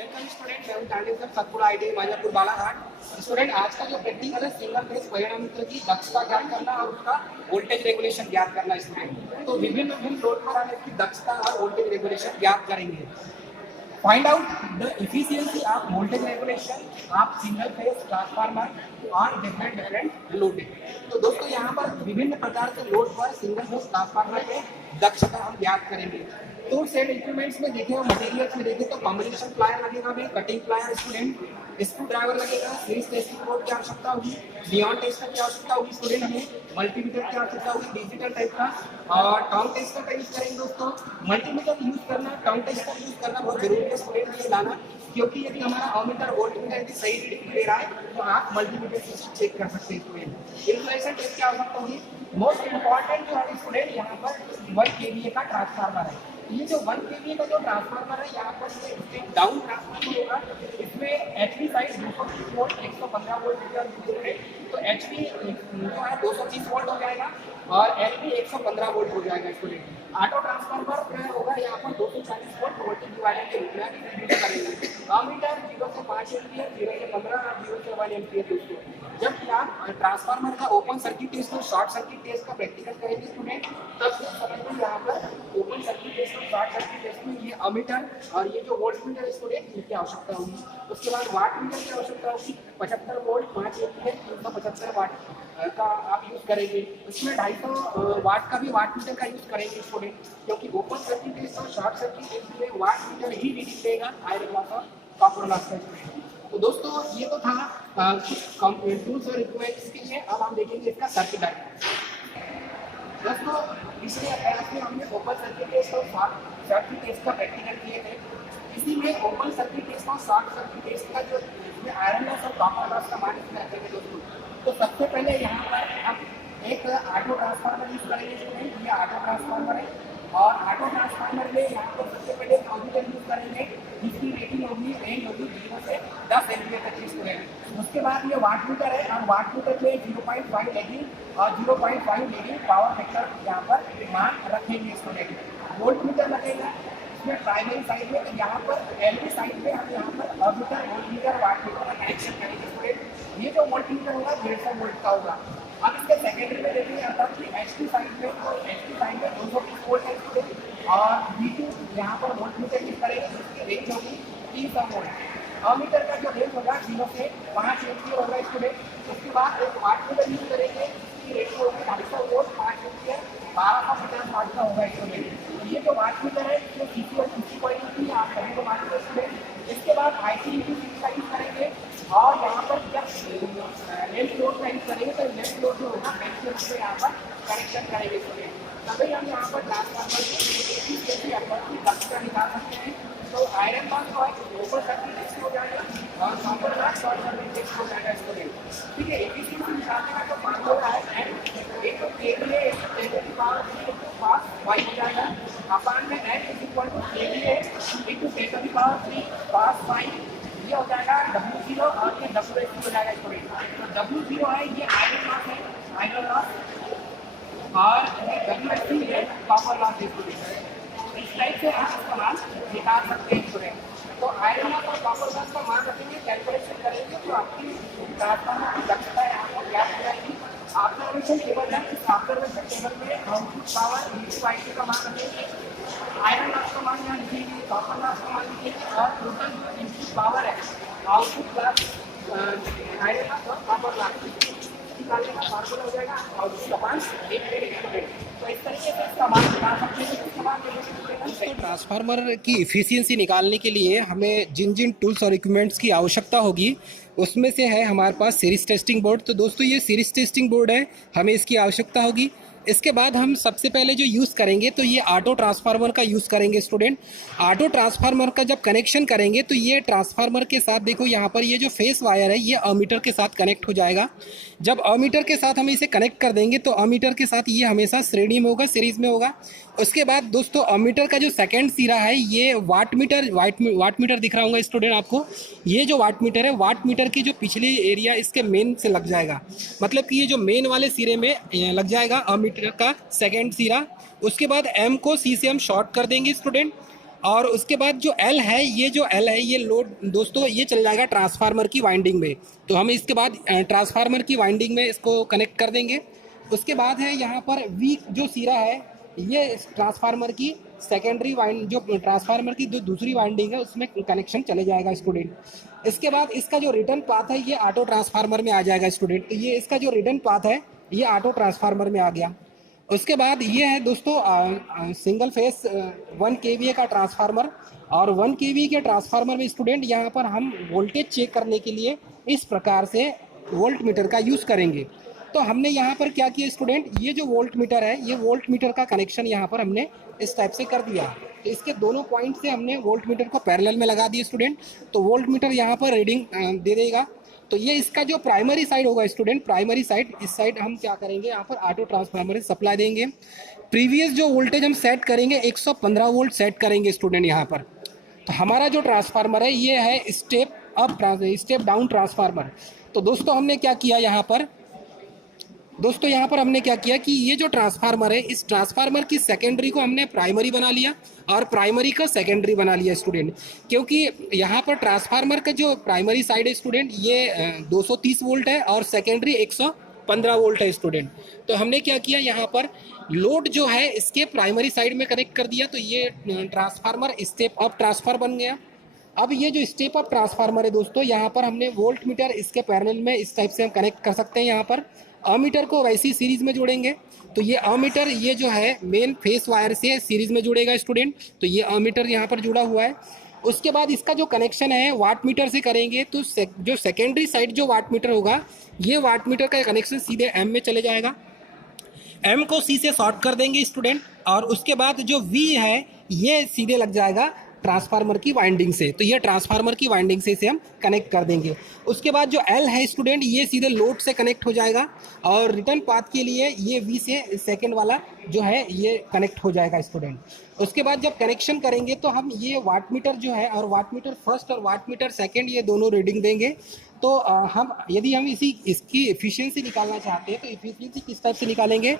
Welcome student, मैं हूं तांडेव Satpura IT माजापुर Balaghat. Student, आज का जो प्रैक्टिकल है सिंगल फेज परिणामीटर की दक्षता ज्ञात करना और उसका वोल्टेज रेगुलेशन ज्ञात करना। स्टूडेंट तो विभिन्न लोड पर हम इसकी दक्षता और वोल्टेज रेगुलेशन ज्ञात करेंगे। Find out the efficiency of voltage regulation of single phase transformer और डिफरेंट लोडिंग। तो दोस्तों यहाँ पर विभिन्न प्रकार के लोड पर सिंगल फेज ट्रांसफार्मर के दक्षता हम ज्ञात करेंगे। तो सेट इंस्ट्रूमेंट्स में देखें और मटेरियल्स में देखें तो कॉम्बिनेशन प्लायर लगेगा, हमें cutting plier, student screw driver लगेगा, सीरीज टेस्टिंग बोर्ड की आवश्यकता होगी, बियॉन्ड टेस्टर की आवश्यकता होगी, स्टूडेंट हमें मल्टीमीटर की आवश्यकता होगी डिजिटल टाइप का, और टर्म टेस्टर का यूज करेंगे। दोस्तों मल्टीमीटर यूज करना, टर्म टेस्टर यूज करना बहुत जरूरी है स्टूडेंट ये लाना, क्योंकि यदि हमारा अमीटर वोल्टमीटर की सही रीडिंग ले रहा है तो आप मल्टीमीटर से चेक कर सकते हैं। स्टूडेंट इन्फ्लेशन टेस्ट की आवश्यकता होगी। मोस्ट इंपॉर्टेंट जो है स्टूडेंट यहाँ पर 1 kVA का ट्रांसफार्मर है। ये जो 1 kVA का जो ट्रांसफार्मर है यहाँ पर ये डाउन ट्रांसफार्मर होगा। इसमें एचवी साइड 230 वोल्ट 115 वोल्ट तो एचवी जो है 230 वोल्ट हो जाएगा और एलवी 115 वोल्ट हो जाएगा। स्टूडेंट ऑटो ट्रांसफार्मर होगा यहाँ पर 240 वोल्ट वोल्टेज डिवाइडर के रूप में यूज करेंगे। अमीटर 0 से 5 एम्पियर, 0 से 15 और 0 से 1 एम्पियर। दोस्तों जब आप ट्रांसफार्मर का ओपन सर्किट टेस्ट और शॉर्ट सर्किट टेस्ट का प्रैक्टिकल करेंगे स्टूडेंट, तब समझिए यहाँ पर ओपन सर्किट टेस्ट और शॉर्ट सर्किट टेस्ट में ये अमीटर और ये जो वोल्ट मीटर स्टूडेंट इनकी आवश्यकता होगी। उसके बाद वाट मीटर की आवश्यकता होगी, 75 वोल्ट 5 एम्पियर 375 वाट का आप यूज करेंगे। उसमें 250 वाट का भी वाट मीटर का यूज करेंगे स्टूडेंट, क्योंकि ओपन सर्किट टेस्ट और शॉर्ट सर्किट टेस्ट में वाट मीटर ही रीडिंग देगा आयरन लॉस और कॉपर लॉस का। तो दोस्तों ये तो था कुछ टूल्स और इक्विपमेंट्स के लिए। अब हम देखेंगे इसका सर्किट डायग्राम। दोस्तों पिछले अभ्यास में हमने ओपन सर्किट टेस्ट और शॉर्ट सर्किट टेस्ट का प्रैक्टिकल किए थे। इसी में ओपन सर्किट टेस्ट और शॉर्ट सर्किट टेस्ट का जो इसमें आयरन लॉस और कॉपर लॉस का मान इसमें रखेंगे। दोस्तों तो सबसे पहले यहाँ पर हम एक ऑटो ट्रांसफार्मर यूज करेंगे स्टूडेंट। ये ऑटो ट्रांसफार्मर है और ऑटो ट्रांसफार्मर में यहाँ पर सबसे पहले अमीटर यूज करेंगे जिसकी रेटिंग होगी रेंज होगी 0 से 10 एम्पियर तक स्टूडेंट। उसके बाद ये वाट मीटर है और वाट मीटर में 0.5 लेगिंग और 0.5 लेगिंग पावर फैक्टर यहाँ पर मान रखेंगे स्टूडेंट। वोल्ट मीटर लगेगा इसमें प्राइमरी साइड में, यहाँ पर एलवी साइड में हम यहाँ पर ammeter volt meter watt meter का कनेक्शन करेंगे स्टूडेंट। ये जो वोल्ट मीटर होगा 150 वोल्ट का होगा। अब इसके सेकेंडरी में देखेंगे अर्थात कि एचटी साइड में, तो एचटी साइड में 230 वोल्ट है स्टूडेंट और V2 यहाँ पर वोल्ट मीटर यूज करेंगे जिसकी रेंज होगी 300 वोल्ट। अमीटर का जो रेंज होगा 0 से 5 एम्पियर होगा स्टूडेंट। उसके बाद एक वाट मीटर यूज करेंगे जिसकी रेंज होगी 250 वोल्ट 5 एम्पियर 1250 वाट का होगा स्टूडेंट। ये जो वाट मीटर है इसमें सीसी और सीसी पॉइंट आप सभी को मालूम है स्टूडेंट। इसके बाद IC/DC का यूज करेंगे और यहाँ पर जब लेफ्ट लोड का यूज करेंगे तो लेफ्ट लोड जो होगा मैक्सिमम से यहाँ पर कनेक्शन करेंगे स्टूडेंट। तभी हम यहाँ पर ट्रांसफार्मर की दक्षता निकाल सकते हैं। तो आयरन लॉस जो है ओपन सर्किट टेस्ट हो जाएगा और copper loss short circuit test हो जाएगा स्टूडेंट। ठीक है, एफिशिएंसी निकालने का तो फॉर्मूला है एक तो KVA 10 की पावर 3 पास y हो जाएगा अपान में n KVA × 10 की पावर 3 पास y ये हो जाएगा W0 और ये WS हो जाएगा स्टूडेंट। तो W0 है ये आयरन लॉस है, आयरन लॉस और WS है कॉपर लॉस स्टूडेंट। इस टाइप से आप इसका मान निकाल सकते हैं स्टूडेंट। तो आयरन लॉस और कॉपर लॉस का मान रखेंगे, कैलकुलेशन करेंगे तो आपकी ट्रांसफार्मर की दक्षता यहाँ पर ज्ञात हो जाएगी। ऑब्जर्वेशन टेबल है, इस ऑब्जर्वेशन टेबल में आउटपुट पावर × का मान रखेंगे, आयरन लॉस का मान यहाँ लिखेंगे, कॉपर लॉस का मान लिखेंगे और टोटल जो इनपुट पावर है आउटपुट प्लस आयरन लॉस और कॉपर लॉस निकालने का फॉर्मूला हो जाएगा आउटपुट अपान 1/1। तो इस तरीके से इसका मान निकाल सकते हैं। तो ट्रांसफार्मर की इफिशियंसी निकालने के लिए हमें जिन जिन टूल्स और इक्विपमेंट्स की आवश्यकता होगी उसमें से है हमारे पास सीरीज टेस्टिंग बोर्ड। तो दोस्तों ये सीरीज टेस्टिंग बोर्ड है, हमें इसकी आवश्यकता होगी। इसके बाद हम सबसे पहले जो यूज़ करेंगे तो ये ऑटो ट्रांसफार्मर का यूज़ करेंगे स्टूडेंट। ऑटो ट्रांसफार्मर का जब कनेक्शन करेंगे तो ये ट्रांसफार्मर के साथ देखो यहाँ पर ये जो फेस वायर है ये अमीटर के साथ कनेक्ट हो जाएगा। जब अमीटर के साथ हम इसे कनेक्ट कर देंगे तो अमीटर के साथ ये हमेशा श्रेणी में होगा, सीरीज में होगा। उसके बाद दोस्तों अमीटर का जो सेकेंड सिरा है ये वाट मीटर दिख रहा होगा स्टूडेंट आपको। ये जो वाट मीटर है, वाट मीटर की जो पिछली एरिया इसके मेन से लग जाएगा, मतलब कि ये जो मेन वाले सिरे में लग जाएगा अमीटर का सेकेंड सिरा। उसके बाद M को C से हम शॉर्ट कर देंगे स्टूडेंट। और उसके बाद जो एल है, ये लोड दोस्तों ये चल जाएगा ट्रांसफार्मर की वाइंडिंग में। तो हम इसके बाद ट्रांसफार्मर की वाइंडिंग में इसको कनेक्ट कर देंगे। उसके बाद है यहाँ पर वी जो सिरा है, ये ट्रांसफार्मर की सेकेंडरी वाइंड, जो ट्रांसफार्मर की जो दूसरी वाइंडिंग है उसमें कनेक्शन चले जाएगा स्टूडेंट। इसके बाद इसका जो रिटर्न पाथ है ये ऑटो ट्रांसफार्मर में आ जाएगा स्टूडेंट। तो ये इसका जो रिटर्न पाथ है ये ऑटो ट्रांसफार्मर में आ गया। उसके बाद ये है दोस्तों सिंगल फेस 1 kVA का ट्रांसफार्मर। और 1 kVA के ट्रांसफार्मर में स्टूडेंट यहाँ पर हम वोल्टेज चेक करने के लिए इस प्रकार से वोल्ट मीटर का यूज़ करेंगे। तो हमने यहाँ पर क्या किया स्टूडेंट, ये जो वोल्ट मीटर है, ये वोल्ट मीटर का कनेक्शन यहाँ पर हमने इस टाइप से कर दिया। तो इसके दोनों पॉइंट से हमने वोल्ट मीटर को पैरेलल में लगा दिए स्टूडेंट। तो वोल्ट मीटर यहाँ पर रीडिंग दे देगा। तो ये इसका जो प्राइमरी साइड होगा स्टूडेंट, प्राइमरी साइड, इस साइड हम क्या करेंगे, यहाँ पर ऑटो ट्रांसफार्मर से सप्लाई देंगे। प्रीवियस जो वोल्टेज हम सेट करेंगे 115 वोल्ट सेट करेंगे स्टूडेंट यहाँ पर। तो हमारा जो ट्रांसफार्मर है ये है step up step down transformer. तो दोस्तों हमने क्या किया यहाँ पर, हमने क्या किया कि ये जो ट्रांसफार्मर है, इस ट्रांसफार्मर की सेकेंडरी को हमने प्राइमरी बना लिया और प्राइमरी का सेकेंडरी बना लिया स्टूडेंट। क्योंकि यहाँ पर ट्रांसफार्मर का जो प्राइमरी साइड है स्टूडेंट ये 230 वोल्ट है और सेकेंडरी 115 वोल्ट है स्टूडेंट। तो हमने क्या किया, यहाँ पर लोड जो है इसके प्राइमरी साइड में कनेक्ट कर दिया। तो ये ट्रांसफार्मर स्टेप अप ट्रांसफार बन गया। अब ये जो स्टेप अप ट्रांसफार्मर है दोस्तों, यहाँ पर हमने वोल्ट मीटर इसके पैरेलल में इस टाइप से हम कनेक्ट कर सकते हैं। यहाँ पर अमीटर को वैसी सीरीज में जोड़ेंगे। तो ये अमीटर ये जो है मेन फेस वायर से सीरीज में जुड़ेगा स्टूडेंट। तो ये अमीटर यहाँ पर जुड़ा हुआ है। उसके बाद इसका जो कनेक्शन है वाट मीटर से करेंगे। तो जो सेकेंडरी साइड जो वाट मीटर होगा, ये वाट मीटर का कनेक्शन सीधे एम में चले जाएगा। एम को सी से शॉर्ट कर देंगे स्टूडेंट। और उसके बाद जो वी है ये सीधे लग जाएगा ट्रांसफार्मर की वाइंडिंग से। तो ये ट्रांसफार्मर की वाइंडिंग से इसे हम कनेक्ट कर देंगे। उसके बाद जो एल है स्टूडेंट ये सीधे लोड से कनेक्ट हो जाएगा और रिटर्न पाथ के लिए ये वी से सेकंड वाला जो है ये कनेक्ट हो जाएगा स्टूडेंट। उसके बाद जब कनेक्शन करेंगे तो हम ये वाट मीटर जो है और वाट मीटर फर्स्ट और वाट मीटर सेकंड ये दोनों रीडिंग देंगे। तो हम यदि हम इसकी एफिशिएंसी निकालना चाहते हैं तो एफिशिएंसी किस टाइप से निकालेंगे,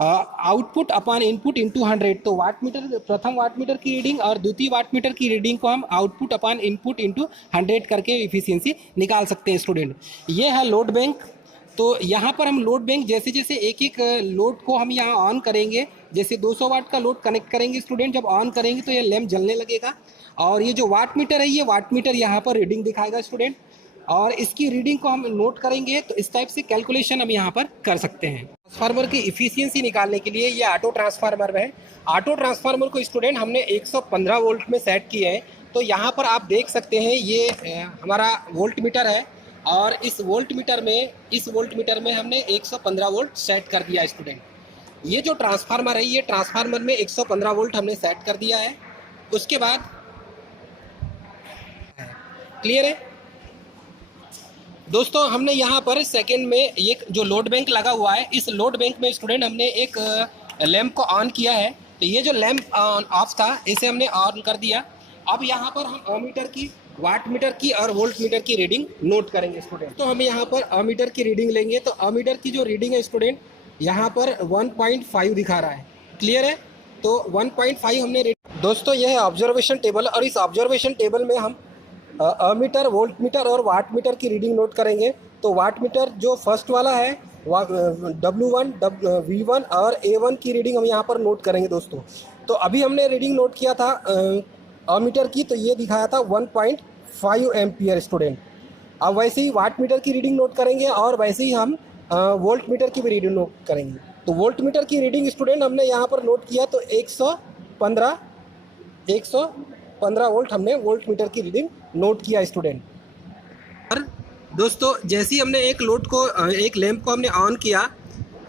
आउटपुट अपॉन इनपुट इंटू 100। तो वाट मीटर, प्रथम वाट मीटर की रीडिंग और द्वितीय वाट मीटर की रीडिंग को हम आउटपुट अपॉन इनपुट इंटू 100 करके एफिशिएंसी निकाल सकते हैं स्टूडेंट। ये है लोड बैंक। तो यहाँ पर हम लोड बैंक जैसे जैसे एक एक लोड को हम यहाँ ऑन करेंगे, जैसे 200 वाट का लोड कनेक्ट करेंगे स्टूडेंट, जब ऑन करेंगे तो ये लैंप जलने लगेगा। और ये जो वाट मीटर है ये वाट मीटर यहाँ पर रीडिंग दिखाएगा स्टूडेंट। और इसकी रीडिंग को हम नोट करेंगे। तो इस टाइप से कैलकुलेशन हम यहाँ पर कर सकते हैं। ट्रांसफार्मर की इफिशियंसी निकालने के लिए ये ऑटो ट्रांसफार्मर है। ऑटो ट्रांसफार्मर को स्टूडेंट हमने 115 वोल्ट में सेट किए हैं। तो यहाँ पर आप देख सकते हैं ये हमारा वोल्ट मीटर है और इस वोल्ट मीटर में हमने 115 वोल्ट सेट कर दिया है स्टूडेंट। ये जो ट्रांसफार्मर है ये ट्रांसफार्मर में 115 वोल्ट हमने सेट कर दिया है। उसके बाद क्लियर है दोस्तों, हमने यहाँ पर सेकंड में एक जो लोड बैंक लगा हुआ है, इस लोड बैंक में स्टूडेंट हमने एक लैंप को ऑन किया है। तो ये जो लैंप ऑफ था इसे हमने ऑन कर दिया। अब यहाँ पर हम अमीटर की, वाट मीटर की और वोल्ट मीटर की रीडिंग नोट करेंगे स्टूडेंट। तो हम यहाँ पर अमीटर की रीडिंग लेंगे। तो अमीटर की जो रीडिंग है स्टूडेंट यहाँ पर 1.5 दिखा रहा है। क्लियर है, तो 1.5 हमने दोस्तों यह है ऑब्जर्वेशन टेबल। और इस ऑब्जर्वेशन टेबल में हम अमीटर, वोल्ट मीटर और वाट मीटर की रीडिंग नोट करेंगे। तो वाट मीटर जो फर्स्ट वाला है W1, V1 और A1 की रीडिंग हम यहाँ पर नोट करेंगे दोस्तों। तो अभी हमने रीडिंग नोट किया था अमीटर की, तो ये दिखाया था 1.5 एम्पियर स्टूडेंट। अब वैसे ही वाट मीटर की रीडिंग नोट करेंगे और वैसे ही हम वोल्ट मीटर की भी रीडिंग नोट करेंगे। तो वोल्ट मीटर की रीडिंग स्टूडेंट हमने यहाँ पर नोट किया तो 115 वोल्ट हमने वोल्ट मीटर की रीडिंग नोट किया स्टूडेंट। और दोस्तों जैसे ही हमने एक लैंप को हमने ऑन किया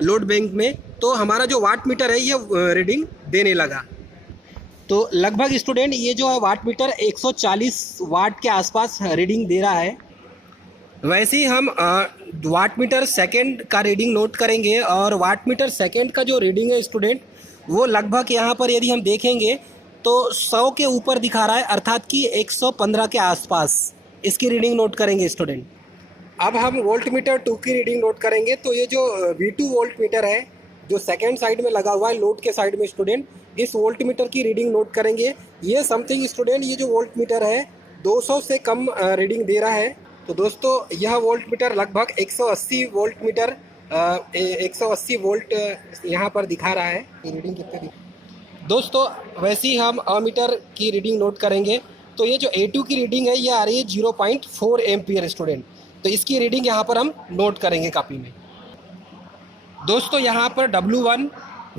लोड बैंक में, तो हमारा जो वाट मीटर है ये रीडिंग देने लगा। तो लगभग स्टूडेंट ये जो है वाट मीटर 140 वाट के आसपास रीडिंग दे रहा है। वैसे ही हम वाट मीटर सेकंड का रीडिंग नोट करेंगे। और वाट मीटर सेकंड का जो रीडिंग है स्टूडेंट वो लगभग यहाँ पर यदि हम देखेंगे तो 100 के ऊपर दिखा रहा है, अर्थात कि 115 के आसपास इसकी रीडिंग नोट करेंगे स्टूडेंट। अब हम वोल्ट मीटर 2 की रीडिंग नोट करेंगे। तो ये जो V2 वोल्ट मीटर है जो सेकेंड साइड में लगा हुआ है लोड के साइड में स्टूडेंट, इस वोल्ट मीटर की रीडिंग नोट करेंगे। ये समथिंग स्टूडेंट, ये जो वोल्ट मीटर है 200 से कम रीडिंग दे रहा है। तो दोस्तों यह वोल्ट मीटर लगभग 180 वोल्ट मीटर 180 वोल्ट यहाँ पर दिखा रहा है। रीडिंग कितने दोस्तों, वैसे ही हम अमीटर की रीडिंग नोट करेंगे। तो ये जो A2 की रीडिंग है ये आ रही है 0.4 एम्पियर स्टूडेंट। तो इसकी रीडिंग यहाँ पर हम नोट करेंगे कॉपी में। दोस्तों यहाँ पर W1,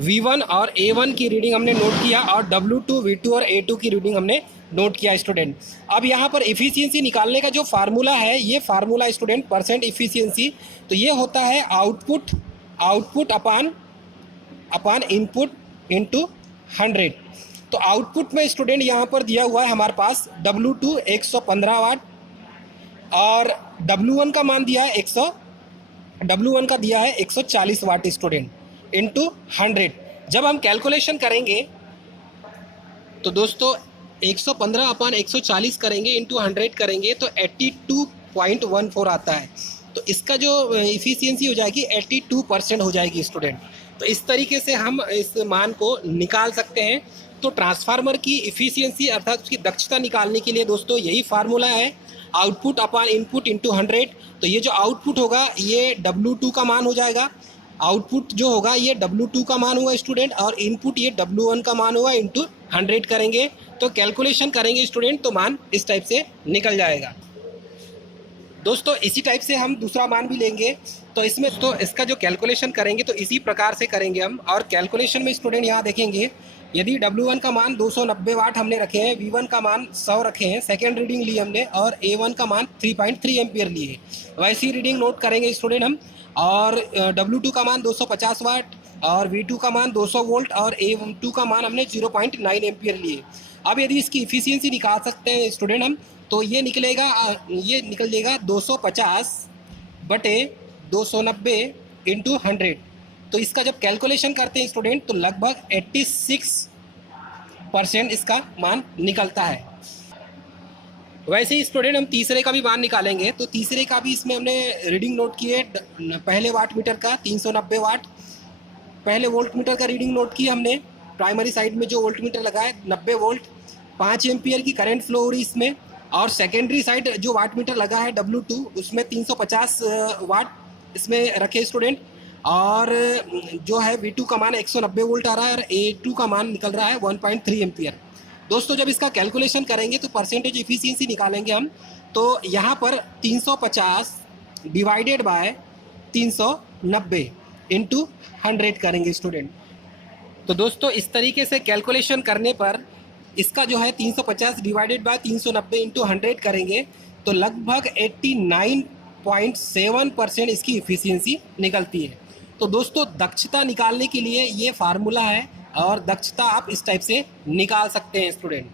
V1 और A1 की रीडिंग हमने नोट किया और W2, V2 और A2 की रीडिंग हमने नोट किया स्टूडेंट। अब यहाँ पर इफ़िशियंसी निकालने का जो फार्मूला है, ये फार्मूला स्टूडेंट परसेंट इफ़िशियंसी, तो ये होता है आउटपुट अपान इनपुट इंटू 100। तो आउटपुट में स्टूडेंट यहाँ पर दिया हुआ है हमारे पास W2 115 वाट और W1 का मान दिया है W1 का दिया है 140 वाट स्टूडेंट इंटू 100। जब हम कैलकुलेशन करेंगे तो दोस्तों 115 अपान 140 करेंगे इंटू 100 करेंगे तो 82.14 आता है। तो इसका जो इफ़िशियंसी हो जाएगी 82% हो जाएगी स्टूडेंट। तो इस तरीके से हम इस मान को निकाल सकते हैं। तो ट्रांसफार्मर की इफ़िशियंसी अर्थात उसकी दक्षता निकालने के लिए दोस्तों यही फार्मूला है, आउटपुट अपान इनपुट इंटू 100। तो ये जो आउटपुट होगा ये W2 का मान हो जाएगा, आउटपुट जो होगा ये W2 का मान हुआ स्टूडेंट और इनपुट ये W1 का मान हुआ इंटू 100 करेंगे। तो कैलकुलेशन करेंगे स्टूडेंट तो मान इस टाइप से निकल जाएगा। दोस्तों इसी टाइप से हम दूसरा मान भी लेंगे। तो इसमें तो इसका जो कैलकुलेशन करेंगे तो इसी प्रकार से करेंगे हम। और कैलकुलेशन में स्टूडेंट यहाँ देखेंगे, यदि W1 का मान 290 वाट हमने रखे हैं, V1 का मान 100 रखे हैं, सेकेंड रीडिंग ली हमने, और A1 का मान 3.3 एम्पियर लिए, वैसी रीडिंग नोट करेंगे स्टूडेंट हम। और W2 का मान 250 वाट और V2 का मान 200 वोल्ट और A2 का मान हमने 0.9 एम्पियर लिए। अब यदि इसकी इफ़िशियंसी निकाल सकते हैं स्टूडेंट हम, तो ये ये निकल जाएगा 250 बटे 290 इंटू 100। तो इसका जब कैलकुलेशन करते हैं स्टूडेंट तो लगभग 86% इसका मान निकलता है। वैसे ही स्टूडेंट हम तीसरे का भी मान निकालेंगे। तो तीसरे का भी इसमें हमने रीडिंग नोट की है, पहले वाट मीटर का 390 वाट, पहले वोल्ट मीटर का रीडिंग नोट की हमने। प्राइमरी साइड में जो वोल्ट मीटर लगा है 90 वोल्ट, 5 एम्पियर की करंट फ्लो हो रही इसमें। और सेकेंडरी साइड जो वाट मीटर लगा है W2 उसमें 350 वाट इसमें रखे स्टूडेंट। और जो है V2 का मान 190 वोल्ट आ रहा है और A2 का मान निकल रहा है 1.3 एम्पियर। दोस्तों जब इसका कैलकुलेशन करेंगे तो परसेंटेज इफ़िशियंसी निकालेंगे हम। तो यहाँ पर 350 डिवाइडेड बाय 390 इंटू 100 करेंगे स्टूडेंट। तो दोस्तों इस तरीके से कैलकुलेशन करने पर इसका जो है 350 डिवाइडेड बाय 390 इंटू 100 करेंगे तो लगभग 89.7% इसकी इफ़िशियंसी निकलती है। तो दोस्तों दक्षता निकालने के लिए ये फार्मूला है और दक्षता आप इस टाइप से निकाल सकते हैं स्टूडेंट।